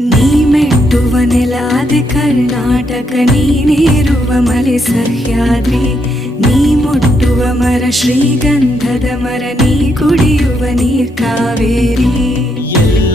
ನೀ ಮೆಟ್ಟುವ ನೆಲಾದೆ ಕರ್ನಾಟಕ, ನೀನೇರುವ ಮಲೆ ಸಹ್ಯಾದ್ರಿ, ನೀ ಮುಟ್ಟುವ ಮರ ಶ್ರೀಗಂಧದ ಮರ, ನೀ ಕುಡಿಯುವ ನೀರ್ ಕಾವೇರಿ. ಎಲ್ಲ